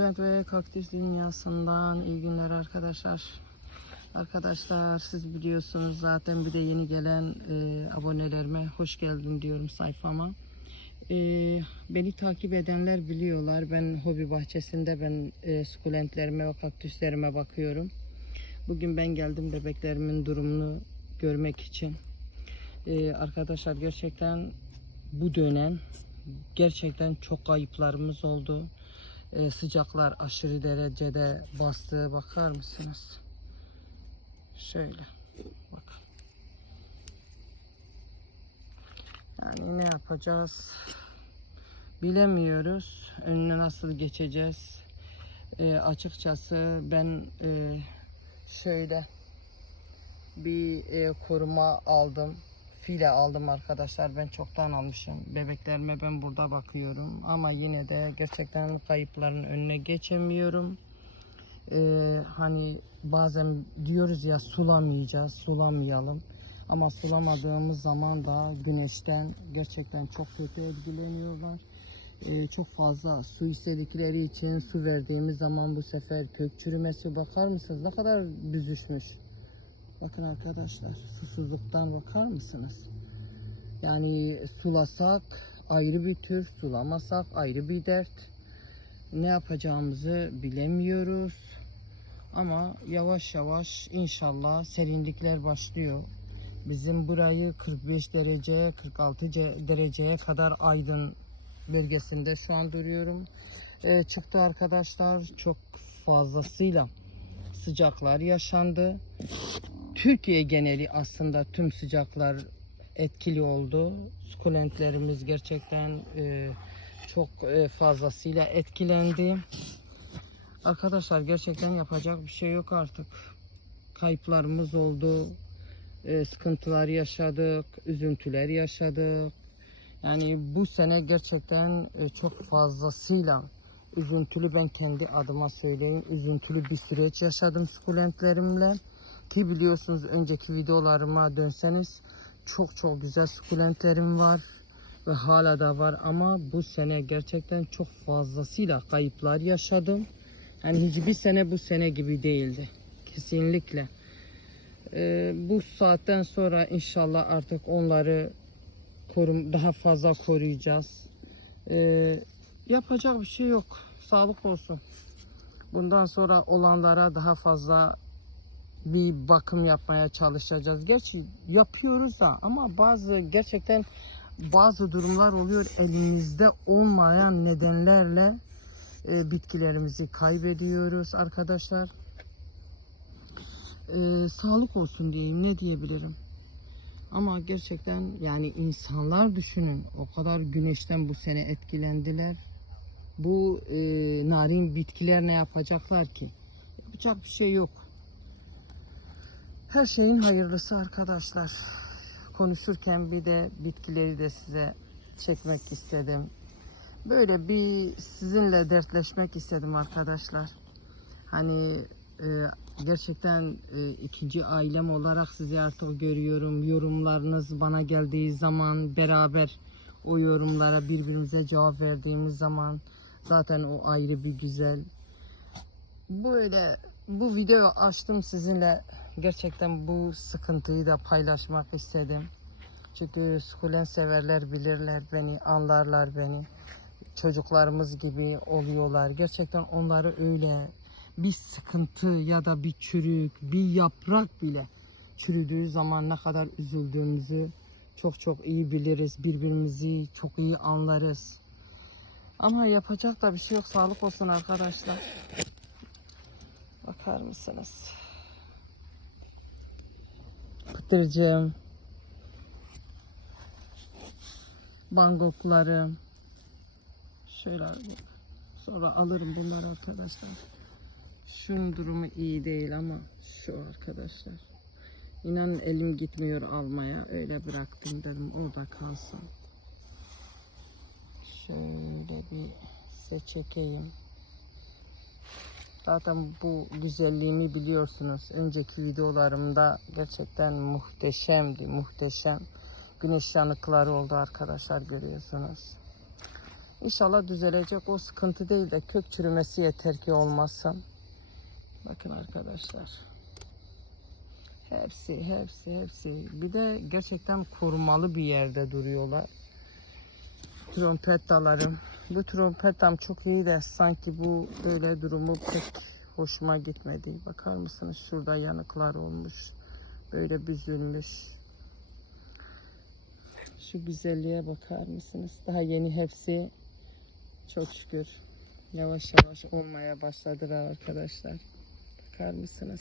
Sukulent ve kaktüs dünyasından iyi günler arkadaşlar. Arkadaşlar siz biliyorsunuz zaten bir de yeni gelen e, abonelerime hoş geldin diyorum sayfama. E, beni takip edenler biliyorlar. Ben hobi bahçesinde ben e, sukulentlerime ve kaktüslerime bakıyorum. Bugün ben geldim bebeklerimin durumunu görmek için. E, arkadaşlar gerçekten bu dönem gerçekten çok kayıplarımız oldu. Ee, sıcaklar aşırı derecede bastığı bakar mısınız? Şöyle bakın. Yani ne yapacağız? Bilemiyoruz. Önüne nasıl geçeceğiz? Ee, açıkçası ben e, şöyle bir e, koruma aldım. File aldım arkadaşlar. Ben çoktan almışım. Bebeklerime ben burada bakıyorum. Ama yine de gerçekten kayıpların önüne geçemiyorum. Ee, hani bazen diyoruz ya sulamayacağız, sulamayalım. Ama sulamadığımız zaman da güneşten gerçekten çok kötü etkileniyorlar. Ee, çok fazla su istedikleri için su verdiğimiz zaman bu sefer kök çürümesi bakar mısınız? Ne kadar büzüşmüş. Bakın arkadaşlar susuzluktan bakar mısınız? Yani sulasak ayrı bir tür, sulamasak ayrı bir dert. Ne yapacağımızı bilemiyoruz. Ama yavaş yavaş inşallah serinlikler başlıyor. Bizim burayı 45 derece, 46 ce- dereceye kadar Aydın bölgesinde şu an duruyorum. Ee, çıktı arkadaşlar çok fazlasıyla sıcaklar yaşandı. Türkiye geneli aslında tüm sıcaklar etkili oldu. Sukulentlerimiz gerçekten e, çok e, fazlasıyla etkilendi. Arkadaşlar gerçekten yapacak bir şey yok artık. Kayıplarımız oldu. E, sıkıntılar yaşadık, üzüntüler yaşadık. Yani bu sene gerçekten e, çok fazlasıyla üzüntülü ben kendi adıma söyleyeyim. Üzüntülü bir süreç yaşadım sukulentlerimle. Ki biliyorsunuz önceki videolarıma dönseniz çok çok güzel sukulentlerim var ve hala da var ama bu sene gerçekten çok fazlasıyla kayıplar yaşadım. Yani hiçbir sene bu sene gibi değildi. Kesinlikle. Ee, bu saatten sonra inşallah artık onları korum daha fazla koruyacağız. Ee, yapacak bir şey yok. Sağlık olsun. Bundan sonra olanlara daha fazla bir bakım yapmaya çalışacağız. Gerçi yapıyoruz da ama bazı gerçekten bazı durumlar oluyor elimizde olmayan nedenlerle e, bitkilerimizi kaybediyoruz arkadaşlar. E, sağlık olsun diyeyim ne diyebilirim. Ama gerçekten yani insanlar düşünün o kadar güneşten bu sene etkilendiler. Bu e, narin bitkiler ne yapacaklar ki? Yapacak bir şey yok. Her şeyin hayırlısı arkadaşlar. Konuşurken bir de bitkileri de size çekmek istedim. Böyle bir sizinle dertleşmek istedim arkadaşlar. Hani e, gerçekten e, ikinci ailem olarak sizi artık görüyorum. Yorumlarınız bana geldiği zaman beraber o yorumlara birbirimize cevap verdiğimiz zaman zaten o ayrı bir güzel. Böyle bu videoyu açtım sizinle gerçekten bu sıkıntıyı da paylaşmak istedim. Çünkü sukulen severler bilirler beni, anlarlar beni. Çocuklarımız gibi oluyorlar. Gerçekten onları öyle bir sıkıntı ya da bir çürük, bir yaprak bile çürüdüğü zaman ne kadar üzüldüğümüzü çok çok iyi biliriz. Birbirimizi çok iyi anlarız. Ama yapacak da bir şey yok. Sağlık olsun arkadaşlar. Bakar mısınız? Pıtırcığım. Bangoklarım. Şöyle sonra alırım bunları arkadaşlar. Şunun durumu iyi değil ama şu arkadaşlar. İnanın elim gitmiyor almaya. Öyle bıraktım dedim orada kalsın. Şöyle bir size çekeyim. Zaten bu güzelliğimi biliyorsunuz. Önceki videolarımda gerçekten muhteşemdi, muhteşem. Güneş yanıkları oldu arkadaşlar görüyorsunuz. İnşallah düzelecek. O sıkıntı değil de kök çürümesi yeter ki olmasın. Bakın arkadaşlar. Hepsi, hepsi, hepsi. Bir de gerçekten korumalı bir yerde duruyorlar. Trompet dalarım. Bu trompet dam çok iyi de sanki bu böyle durumu pek hoşuma gitmedi. Bakar mısınız? Şurada yanıklar olmuş. Böyle büzülmüş. Şu güzelliğe bakar mısınız? Daha yeni hepsi çok şükür yavaş yavaş olmaya başladılar arkadaşlar. Bakar mısınız?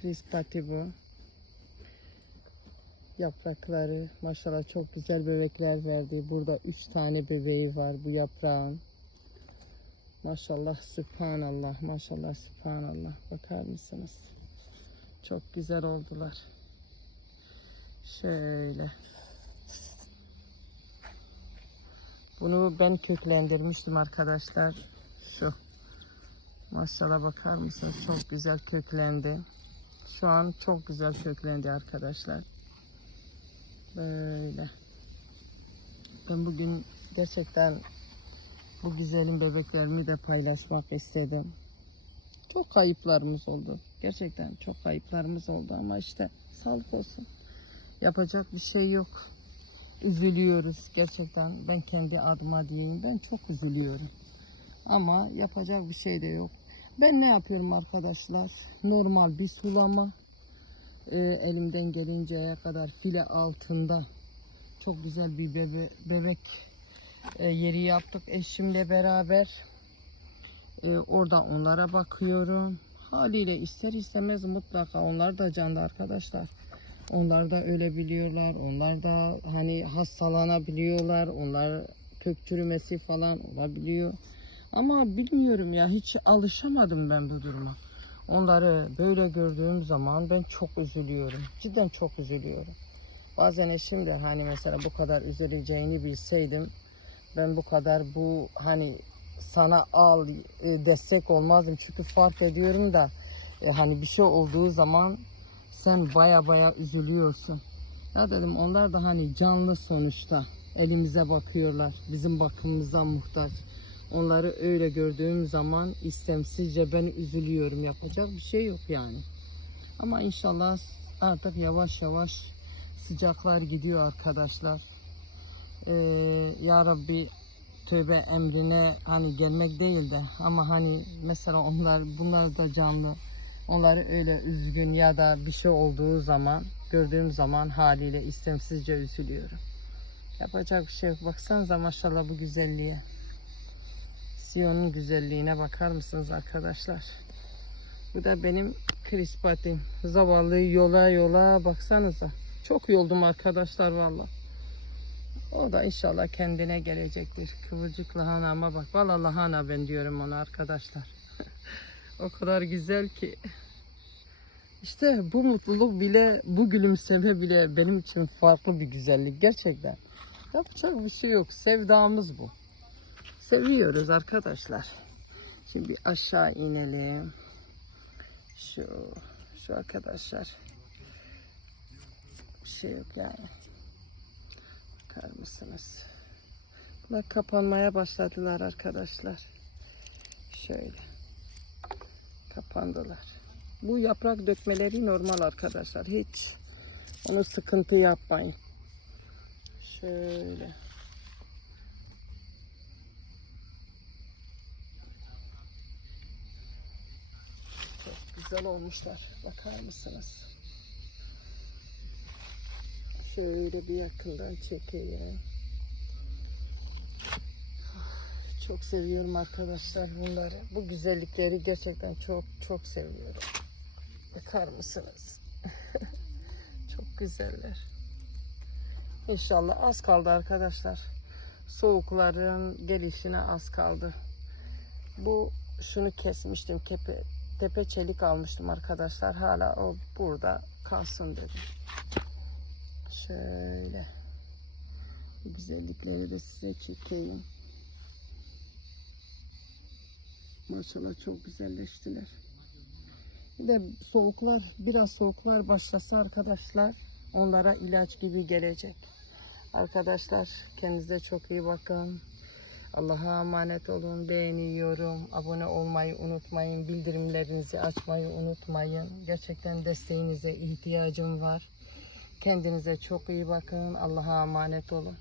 Krispati bu. Yaprakları maşallah çok güzel bebekler verdi. Burada üç tane bebeği var bu yaprağın. Maşallah sübhanallah maşallah sübhanallah. Bakar mısınız? Çok güzel oldular. Şöyle. Bunu ben köklendirmiştim arkadaşlar. Şu. Maşallah bakar mısınız? Çok güzel köklendi. Şu an çok güzel köklendi arkadaşlar. Böyle. Ben bugün gerçekten bu güzelim bebeklerimi de paylaşmak istedim. Çok kayıplarımız oldu. Gerçekten çok kayıplarımız oldu ama işte sağlık olsun. Yapacak bir şey yok. Üzülüyoruz gerçekten. Ben kendi adıma diyeyim. Ben çok üzülüyorum. Ama yapacak bir şey de yok. Ben ne yapıyorum arkadaşlar? Normal bir sulama. Ee, elimden gelinceye kadar file altında çok güzel bir bebe, bebek e, yeri yaptık eşimle beraber. Ee, orada onlara bakıyorum. Haliyle ister istemez mutlaka onlar da canlı arkadaşlar. Onlar da ölebiliyorlar. Onlar da hani hastalanabiliyorlar. Onlar kök çürümesi falan olabiliyor. Ama bilmiyorum ya hiç alışamadım ben bu duruma. Onları böyle gördüğüm zaman ben çok üzülüyorum. Cidden çok üzülüyorum. Bazen eşim de hani mesela bu kadar üzüleceğini bilseydim ben bu kadar bu hani sana al e, destek olmazdım. Çünkü fark ediyorum da e, hani bir şey olduğu zaman sen baya baya üzülüyorsun. Ya dedim onlar da hani canlı sonuçta elimize bakıyorlar. Bizim bakımımıza muhtaç. Onları öyle gördüğüm zaman istemsizce ben üzülüyorum. Yapacak bir şey yok yani. Ama inşallah artık yavaş yavaş sıcaklar gidiyor arkadaşlar. Ee, ya Rabbi tövbe emrine hani gelmek değil de ama hani mesela onlar bunlar da canlı. Onları öyle üzgün ya da bir şey olduğu zaman gördüğüm zaman haliyle istemsizce üzülüyorum. Yapacak bir şey yok. Baksanıza maşallah bu güzelliğe. Siyon'un güzelliğine bakar mısınız arkadaşlar? Bu da benim krispatim. Zavallı yola yola baksanıza. Çok yoldum arkadaşlar valla. O da inşallah kendine gelecektir. Kıvırcık lahanama bak. Valla lahana ben diyorum ona arkadaşlar. o kadar güzel ki. İşte bu mutluluk bile, bu gülümseme bile benim için farklı bir güzellik gerçekten. Yapacak bir şey yok. Sevdamız bu. Seviyoruz arkadaşlar. Şimdi aşağı inelim. Şu, şu arkadaşlar. Bir şey yok yani. Bakar mısınız? Bunlar kapanmaya başladılar arkadaşlar. Şöyle. Kapandılar. Bu yaprak dökmeleri normal arkadaşlar. Hiç onu sıkıntı yapmayın. Şöyle. Güzel olmuşlar. Bakar mısınız? Şöyle bir yakından çekeyim. Çok seviyorum arkadaşlar bunları. Bu güzellikleri gerçekten çok çok seviyorum. Bakar mısınız? çok güzeller. İnşallah az kaldı arkadaşlar. Soğukların gelişine az kaldı. Bu şunu kesmiştim. Tepe, tepe çelik almıştım arkadaşlar. Hala o burada kalsın dedim. Şöyle. Bu güzellikleri de size çekeyim. Maşallah çok güzelleştiler. Bir de soğuklar, biraz soğuklar başlasa arkadaşlar onlara ilaç gibi gelecek. Arkadaşlar kendinize çok iyi bakın. Allah'a emanet olun. Beğeniyorum. Abone olmayı unutmayın. Bildirimlerinizi açmayı unutmayın. Gerçekten desteğinize ihtiyacım var. Kendinize çok iyi bakın. Allah'a emanet olun.